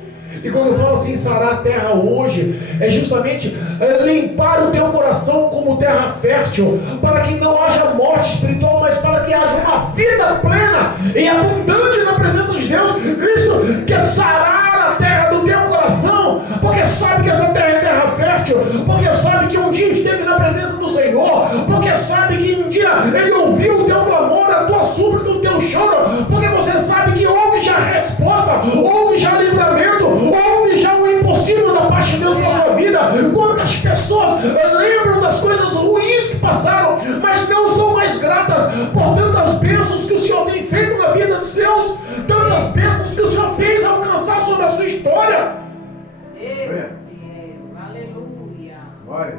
E quando fala assim, sarar a terra hoje, é justamente limpar o teu coração como terra fértil, para que não haja morte espiritual, mas para que haja uma vida plena e abundante na presença de Deus. Cristo quer sarar a terra do teu coração, porque sabe que essa terra é terra fértil, porque sabe que um dia esteve na presença do Senhor, porque sabe que um dia Ele ouviu o teu clamor, a tua súplica, o teu choro, porque você sabe que houve já resposta, houve já livramento, houve já o impossível da parte de Deus para a sua vida. Quantas pessoas lembram das coisas ruins que passaram, mas não são mais gratas por tantas bênçãos que o Senhor tem feito na vida dos seus, tantas bênçãos que o Senhor fez alcançar sobre a sua história. Deus, aleluia. Glória.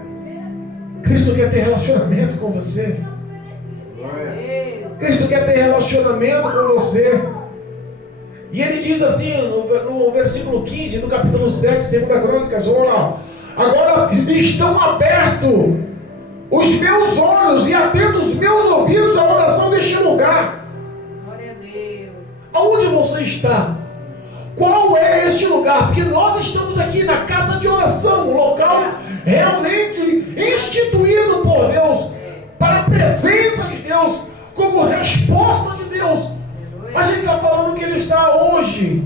Cristo quer ter relacionamento com você. Deus. Cristo quer ter relacionamento com você. E ele diz assim, no versículo 15, do capítulo 7, 2 Crônicas, vamos lá. Agora estão abertos os meus olhos e atentos os meus ouvidos à oração deste lugar. Glória a Deus. Aonde você está? Qual é este lugar? Porque nós estamos aqui na casa de oração, um local realmente instituído por Deus, para a presença de Deus, como resposta de Deus. Mas ele está falando que ele está hoje,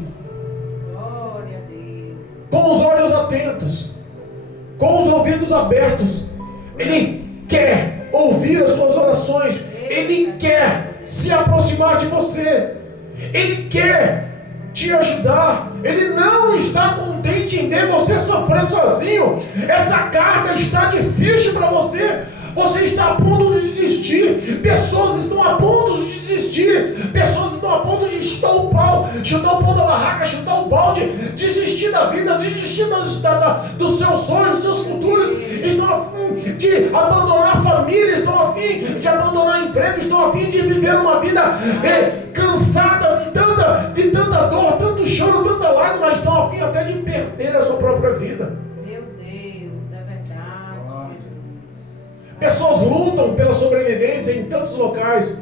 Glória a Deus. com os olhos atentos, com os ouvidos abertos. Ele quer ouvir as suas orações, Ele quer se aproximar de você, Ele quer te ajudar. Ele não está contente em ver você sofrer sozinho. Essa carga está difícil para você. Você está a ponto de desistir. Pessoas estão a ponto de desistir. Pessoas estão a ponto de chutar o pau da barraca, chutar o balde, desistir da vida, desistir dos seus sonhos, dos seus futuros. Estão a fim de abandonar a família, estão a fim de abandonar emprego, estão a fim de viver uma vida cansada de de tanta dor, tanto choro, tanta lágrima, mas estão a fim até de perder a sua própria vida. Meu Deus, é verdade, Jesus. Pessoas lutam pela sobrevivência em tantos locais,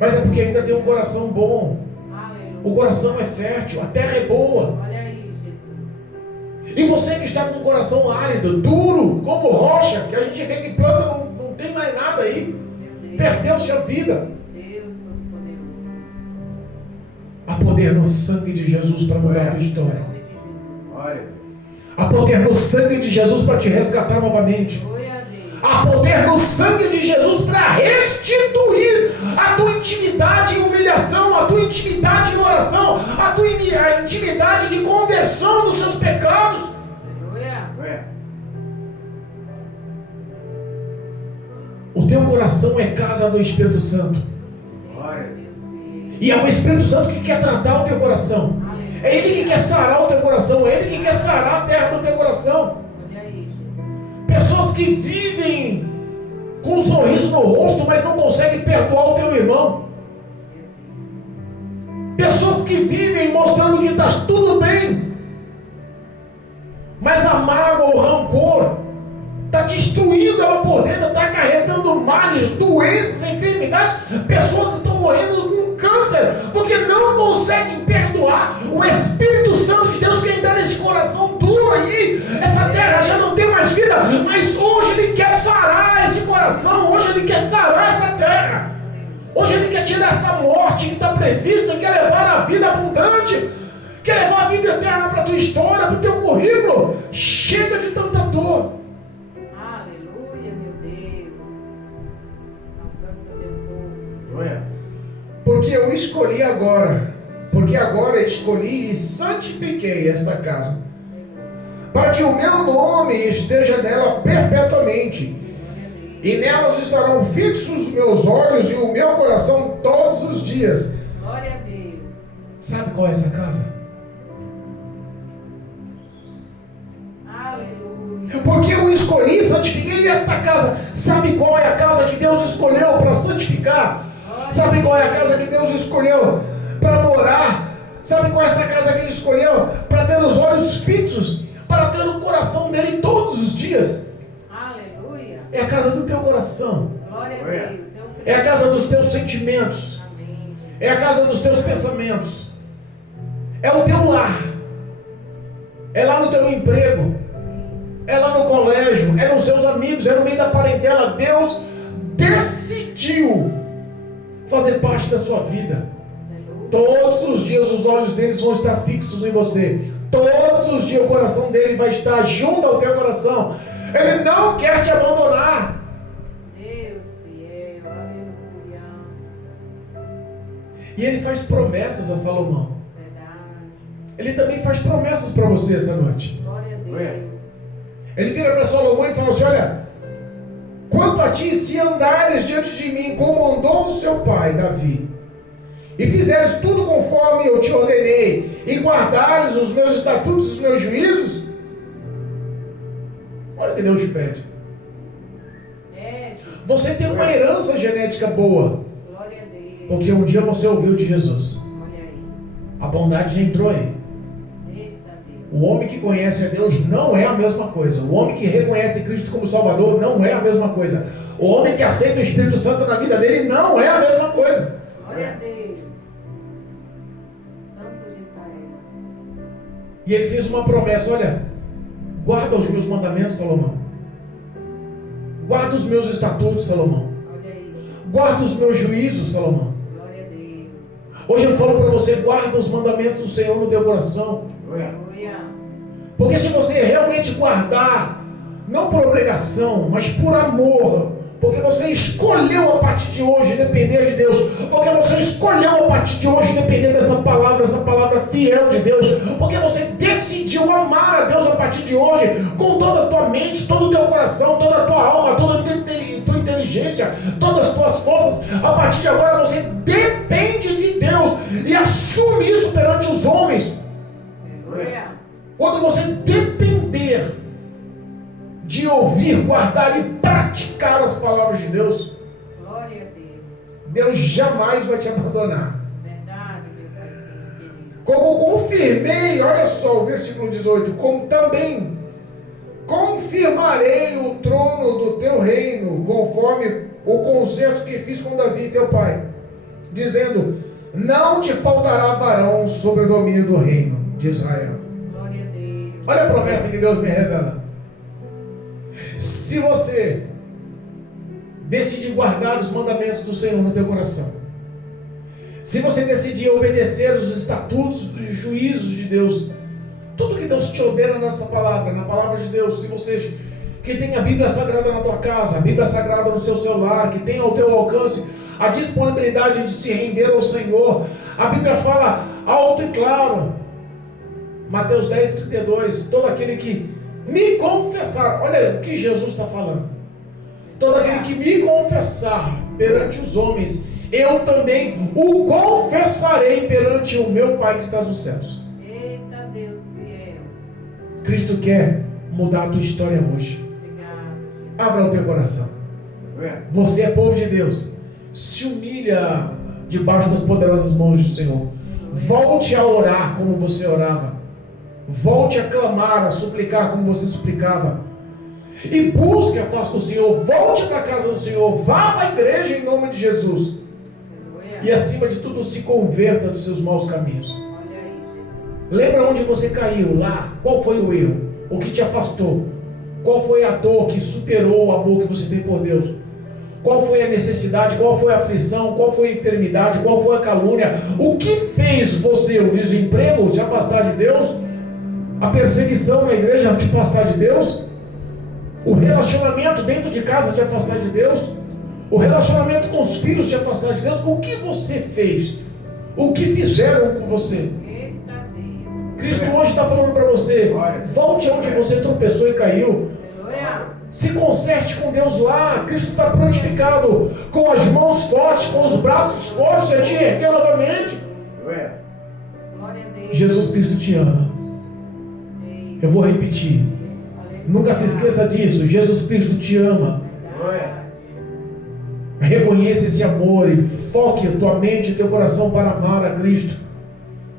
mas é porque ainda tem um coração bom. Aleluia. O coração é fértil, a terra é boa. Olha aí, Jesus. E você que está com o coração árido, duro, como rocha, que a gente vê que planta não tem mais nada aí, Meu Deus. perdeu-se a vida. Deus Todo-Poderoso. Há poder no sangue de Jesus para mudar a tua Em história. nome de Jesus. Olha. Há poder no sangue de Jesus para te resgatar novamente. Glória a Deus. Há poder no sangue de Jesus para restituir a tua intimidade em humilhação, a tua intimidade em oração, a tua intimidade de conversão dos seus pecados. Aleluia. Olha. O teu coração é casa do Espírito Santo. Glória. E é o Espírito Santo que quer tratar o teu coração. É Ele que quer sarar o teu coração. É Ele que quer sarar a terra do teu coração. Olha aí, Jesus. Pessoas que vivem com um sorriso no rosto, mas não conseguem perdoar o teu irmão. Pessoas que vivem mostrando que está tudo bem, mas a mágoa, o rancor, está destruindo ela por dentro, está acarretando males, doenças, enfermidades. Pessoas estão morrendo com câncer, porque não conseguem perdoar. O Espírito Santo de Deus quer entrar nesse coração duro aí. Essa terra já não tem mais vida, mas hoje Ele quer sarar esse coração, hoje Ele quer sarar essa terra. Hoje Ele quer tirar essa morte que está prevista, quer levar a vida abundante, quer levar a vida eterna para a tua história, para o teu currículo. Chega de tanta dor. Aleluia, meu Deus. Alcança meu povo. Olha. Porque eu escolhi agora, porque agora escolhi e santifiquei esta casa, para que o meu nome esteja nela perpetuamente. E nelas estarão fixos os meus olhos e o meu coração todos os dias. Glória a Deus. Sabe qual é essa casa? Aleluia. Porque eu escolhi e santifiquei esta casa. Sabe qual é a casa que Deus escolheu para santificar? Sabe qual é a casa que Deus escolheu para morar? Sabe qual é essa casa que Ele escolheu para ter os olhos fixos, para ter o coração dele todos os dias? Aleluia. É a casa do teu coração. Glória a Olha. Deus. Eu creio. É a casa dos teus sentimentos. Amém, Jesus. É a casa dos teus pensamentos. É o teu lar. É lá no teu emprego. É lá no colégio. É nos seus amigos. É no meio da parentela. Deus decidiu fazer parte da sua vida. Aleluia. Todos os dias os olhos deles vão estar fixos em você. Todos os dias o coração dele vai estar junto ao teu coração. Ele não quer te abandonar. Deus fiel. Aleluia. E ele faz promessas a Salomão. Verdade. Ele também faz promessas para você essa noite. Glória a Deus. Olha. Ele vira para Salomão e fala assim: olha, quanto a ti, se andares diante de mim como andou o seu pai Davi, e fizeres tudo conforme eu te ordenei, e guardares os meus estatutos e os meus juízos, olha o que Deus pede. É, Jesus. Você tem uma herança genética boa, Glória a Deus. porque um dia você ouviu de Jesus. Olha aí. A bondade já entrou aí. Eita Deus. O homem que conhece a Deus não é a mesma coisa. O homem que reconhece Cristo como Salvador não é a mesma coisa. O homem que aceita o Espírito Santo na vida dele não é a mesma coisa. Glória a Deus. Santo de Israel. E ele fez uma promessa: olha, guarda os meus mandamentos, Salomão. Guarda os meus estatutos, Salomão. Olha aí. Guarda os meus juízos, Salomão. Glória a Deus. Hoje eu falo para você: guarda os mandamentos do Senhor no teu coração. Olha. Aleluia. Porque se você realmente guardar, não por obrigação, mas por amor, porque você escolheu a partir de hoje depender de Deus, porque você escolheu a partir de hoje depender dessa palavra fiel de Deus, porque você decidiu amar a Deus a partir de hoje, com toda a tua mente, todo o teu coração, toda a tua alma, toda a tua inteligência, todas as tuas forças. A partir de agora você depende de Deus e assume isso perante os homens. Aleluia. Quando você depender de ouvir, guardar e praticar as palavras de Deus, Glória a Deus. Deus jamais vai te abandonar. Verdade, meu Paizinho querido. Como confirmei, olha só o versículo 18, como também confirmarei o trono do teu reino, conforme o concerto que fiz com Davi, teu pai, dizendo, não te faltará varão sobre o domínio do reino de Israel. Glória a Deus. Olha a promessa que Deus me revela. Se você decidir guardar os mandamentos do Senhor no teu coração, se você decidir obedecer os estatutos, os juízos de Deus, tudo que Deus te ordena nessa palavra, na palavra de Deus, se você que tem a Bíblia Sagrada na tua casa, a Bíblia Sagrada no seu celular, que tem ao teu alcance a disponibilidade de se render ao Senhor, a Bíblia fala alto e claro, Mateus 10:32, todo aquele que me confessar, olha o que Jesus está falando, todo aquele que me confessar perante os homens, eu também o confessarei perante o meu Pai que está nos céus. Eita Deus fiel. Cristo quer mudar a tua história hoje. Obrigado. Abra o teu coração. Você é povo de Deus. Se humilha debaixo das poderosas mãos do Senhor. Volte a orar como você orava. Volte a clamar, a suplicar como você suplicava. E busque a face do Senhor. Volte para a casa do Senhor. Vá para a igreja em nome de Jesus. Aleluia. E acima de tudo, se converta dos seus maus caminhos. Olha aí, Jesus. Lembra onde você caiu lá? Qual foi o erro? O que te afastou? Qual foi a dor que superou o amor que você tem por Deus? Qual foi a necessidade? Qual foi a aflição? Qual foi a enfermidade? Qual foi a calúnia? O que fez você, o desemprego, te afastar de Deus? A perseguição na igreja te afastar de Deus? O relacionamento dentro de casa te afastar de Deus? O relacionamento com os filhos te afastar de Deus? O que você fez? O que fizeram com você? Eita Deus. Cristo hoje está falando para você, volte onde você tropeçou e caiu. Aleluia. Se conserte com Deus lá. Cristo está prontificado, com as mãos fortes, com os braços fortes, a te erguer novamente. Glória a Deus. Jesus Cristo te ama. Eita. Eu vou repetir. Aleluia. Nunca se esqueça disso. Jesus Cristo te ama. Verdade. Reconheça esse amor e foque a tua mente e teu coração para amar a Cristo,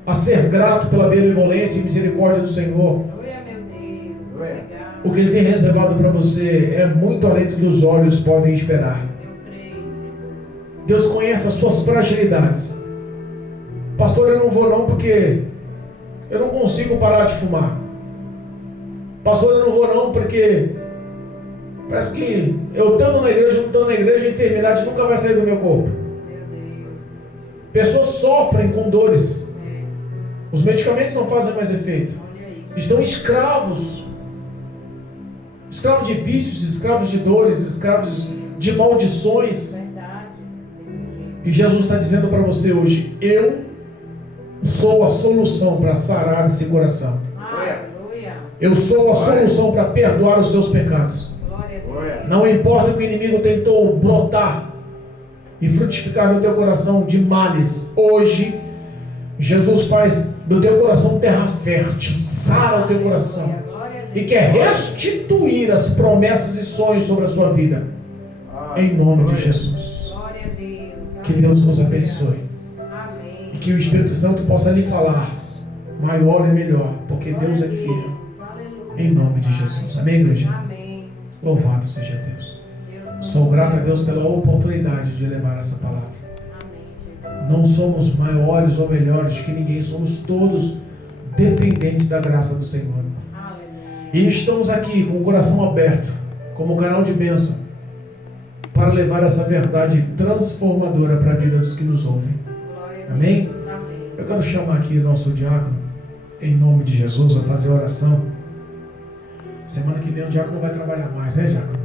a ser grato pela benevolência e misericórdia do Senhor. Aleluia, meu Deus. Obrigado. O que Ele tem reservado para você é muito além do que os olhos podem esperar. Eu creio, Jesus. Deus conhece as suas fragilidades. Pastor, eu não vou não porque eu não consigo parar de fumar. Pastor, eu não vou não porque parece que eu estando na igreja, não estando na igreja, a enfermidade nunca vai sair do meu corpo. Meu Deus. Pessoas sofrem com dores. É. Os medicamentos não fazem mais efeito. Olha aí. Estão escravos. Escravos de vícios, escravos de dores, escravos de maldições. Verdade. E Jesus está dizendo para você hoje, eu sou a solução para sarar esse coração. Aleluia. Eu sou a solução para perdoar os seus pecados. Glória a Deus. Não importa o que o inimigo tentou brotar e frutificar no teu coração de males. Hoje, Jesus faz do teu coração terra fértil, sara o teu coração Glória a Deus. e quer restituir as promessas e sonhos sobre a sua vida. Em nome de Jesus. Glória a Deus. Que Deus nos abençoe. Amém. E que o Espírito Santo possa lhe falar maior e melhor, porque Deus é fiel. Aleluia. Em nome de Jesus. Amém, igreja? Amém. Louvado seja Deus. Deus Sou grato a Deus pela oportunidade de levar essa palavra. Amém, Jesus. Não somos maiores ou melhores que ninguém, somos todos dependentes da graça do Senhor. Aleluia. E estamos aqui com o coração aberto, como canal de bênção, para levar essa verdade transformadora para a vida dos que nos ouvem. Glória a Deus. Amém? Amém. Eu quero chamar aqui o nosso diácono, em nome de Jesus, a fazer a oração. Semana que vem o diácono vai trabalhar mais, né, diácono?